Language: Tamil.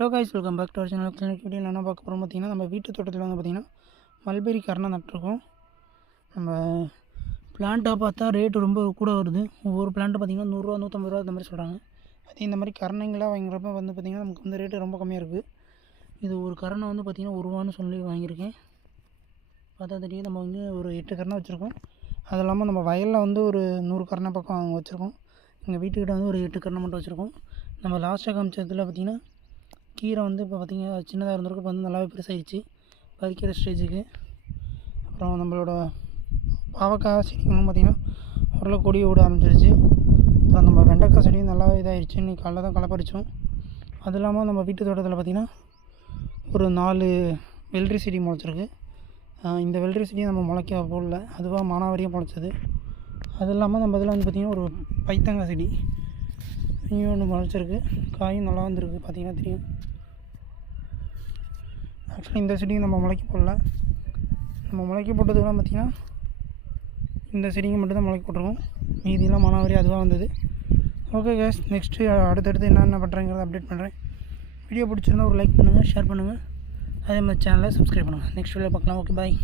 Hello guys, welcome back to our channel. Clinic video என்ன பார்க்க போகிறோம் பார்த்தீங்கன்னா, நம்ம வீட்டு தோட்டத்தில் வந்து பார்த்திங்கன்னா மல்பெரி கரணை நட்டுருக்கோம். நம்ம பிளான்ட்டாக பார்த்தா ரேட்டு ரொம்ப கூட வருது. ஒவ்வொரு பிளான்ட்டு பார்த்திங்கன்னா 100 ரூபா 150 ரூபா இந்த மாதிரி சொல்கிறாங்க. அதே இந்த மாதிரி கரணைங்களாக வாங்குறப்ப வந்து பார்த்திங்கன்னா நமக்கு வந்து ரேட்டு ரொம்ப கம்மியாக இருக்குது. இது ஒரு கரணை வந்து பார்த்திங்கன்னா 1 ரூபான்னு சொல்லி வாங்கியிருக்கேன். பார்த்தா தெரியும், நம்ம வந்து ஒரு 8 கரணை வச்சுருக்கோம். அது இல்லாமல் நம்ம வயலில் வந்து ஒரு 100 கரணை பக்கம் வச்சுருக்கோம். எங்கள் வீட்டுக்கிட்ட வந்து ஒரு 8 கரணை மட்டும் வச்சுருக்கோம். நம்ம லாஸ்ட்டாக காமிச்சதில் பார்த்திங்கன்னா கீரை வந்து இப்போ பார்த்திங்கன்னா சின்னதாக இருந்திருக்கு, இப்போ வந்து நல்லாவே பெருசாகிடுச்சு பறிக்கிற ஸ்டேஜுக்கு. அப்புறம் நம்மளோட பாவக்காய் செடிகளும் பார்த்திங்கன்னா ஓரளவு கொடி ஓட ஆரம்பிச்சிருச்சு. அப்புறம் நம்ம வெண்டைக்காய் செடியும் நல்லாவே இதாகிடுச்சு. இன்றைக்கி காலைல தான் களை பறித்தோம். அது இல்லாமல் நம்ம வீட்டு தோட்டத்தில் பார்த்திங்கன்னா ஒரு 4 வெள்ளரி செடி முளைச்சிருக்கு. இந்த வெள்ளரி செடியும் நம்ம முளைக்க போடல, அதுவாக மானாவாரியாக முளைச்சது. அது இல்லாமல் நம்ம இதில் வந்து பார்த்திங்கன்னா ஒரு பைத்தங்காய் செடி இங்கே ஒன்று முளைச்சிருக்கு. காயும் நல்லா வந்துருக்கு, பார்த்திங்கன்னா தெரியும். ஆக்சுவலி இந்த செடியும் நம்ம முளைக்க போடல. நம்ம முளைக்க போட்டதுலாம் பார்த்திங்கன்னா இந்த செடிங்க மட்டும் தான் முளைக்க போட்டிருக்கோம். மீதியெல்லாம் மானாவாரி அதுவாக வந்தது. ஓகே கேஸ், நெக்ஸ்ட்டு அடுத்தடுத்து என்னென்ன பண்ணுறேங்கிறத அப்டேட் பண்ணுறேன். வீடியோ பிடிச்சிருந்தா ஒரு லைக் பண்ணுங்கள், ஷேர் பண்ணுங்கள். அதே மாதிரி சேனலை சப்ஸ்கிரைப் பண்ணுங்கள். நெக்ஸ்ட் வீடியோ பார்க்கலாம். ஓகே, பாய்.